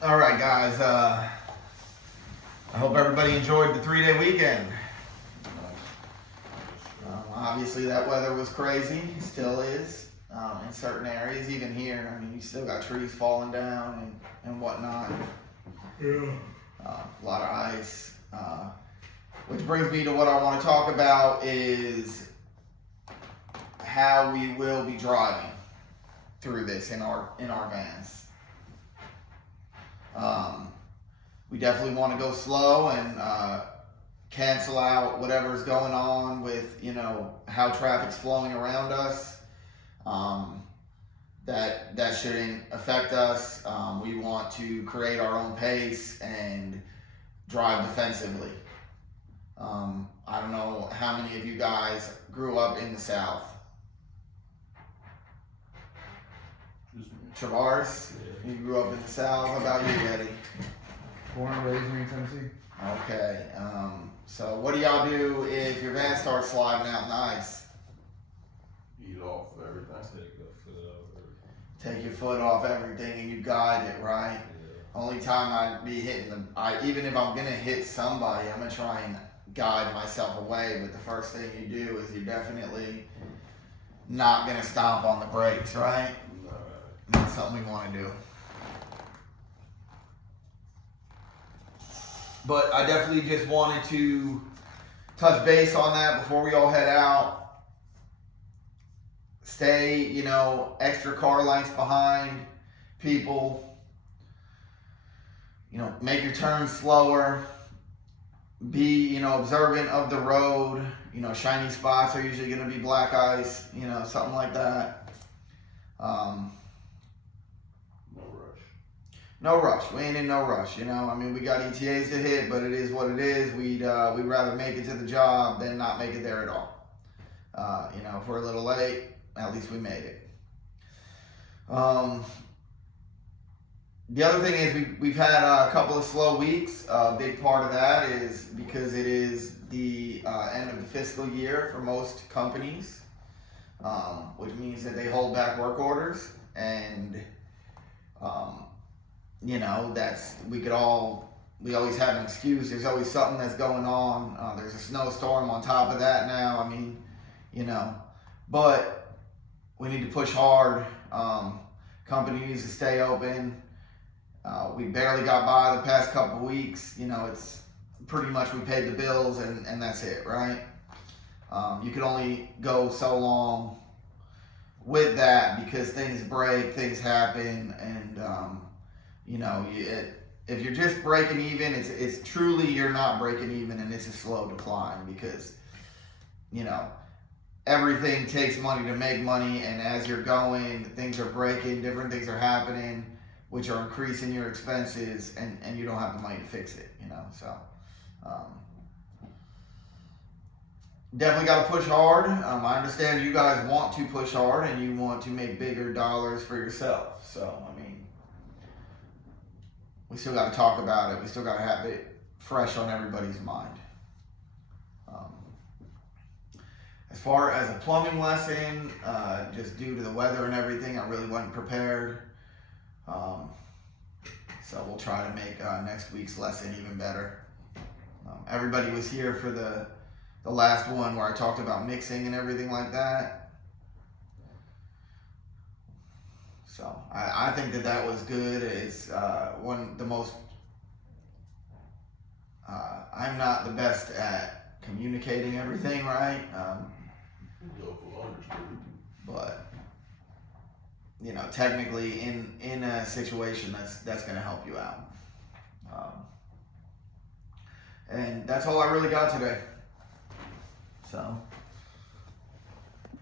All right, guys. I hope everybody enjoyed the 3-day weekend. Obviously, that weather was crazy. It still is in certain areas. Even here, I mean, you still got trees falling down and whatnot. Yeah. A lot of ice. Which brings me to what I want to talk about is how we will be driving through this in our vans. We definitely want to go slow and cancel out whatever's going on with, how traffic's flowing around us. That shouldn't affect us. We want to create our own pace and drive defensively. I don't know how many of you guys grew up in the South. Travars, you grew up in the South. How about you, Eddie? Born and raised here in Tennessee. Okay. So what do y'all do if your van starts sliding out in the ice? Eat off everything. Take your foot off everything and you guide it, right? Yeah. Only time I'd be hitting even if I'm gonna hit somebody, I'm gonna try and guide myself away. But the first thing you do is you're definitely not gonna stomp on the brakes, right? No. That's something we want to do. But I definitely just wanted to touch base on that before we all head out. Stay, extra car lengths behind people. Make your turns slower. Be, observant of the road. Shiny spots are usually going to be black ice, something like that. No rush. We ain't in no rush, we got ETAs to hit, but it is what it is. We'd rather make it to the job than not make it there at all. If we're a little late, at least we made it. The other thing is we've had a couple of slow weeks. A big part of that is because it is the end of the fiscal year for most companies, which means that they hold back work orders and we always have an excuse. There's always something that's going on. There's a snowstorm on top of that now. But we need to push hard. Company needs to stay open. We barely got by the past couple of weeks. It's pretty much we paid the bills and that's it, right? You can only go so long with that because things break, things happen, and if you're just breaking even, it's truly you're not breaking even, and it's a slow decline because everything takes money to make money, and as you're going, things are breaking, different things are happening, which are increasing your expenses, and you don't have the money to fix it, so definitely got to push hard. I understand you guys want to push hard and you want to make bigger dollars for yourself, so we still got to talk about it. We still got to have it fresh on everybody's mind. As far as a plumbing lesson, just due to the weather and everything, I really wasn't prepared. So we'll try to make next week's lesson even better. Everybody was here for the last one where I talked about mixing and everything like that. So I think that was good. It's one of the most, I'm not the best at communicating everything, right? But technically in a situation that's going to help you out. And that's all I really got today. So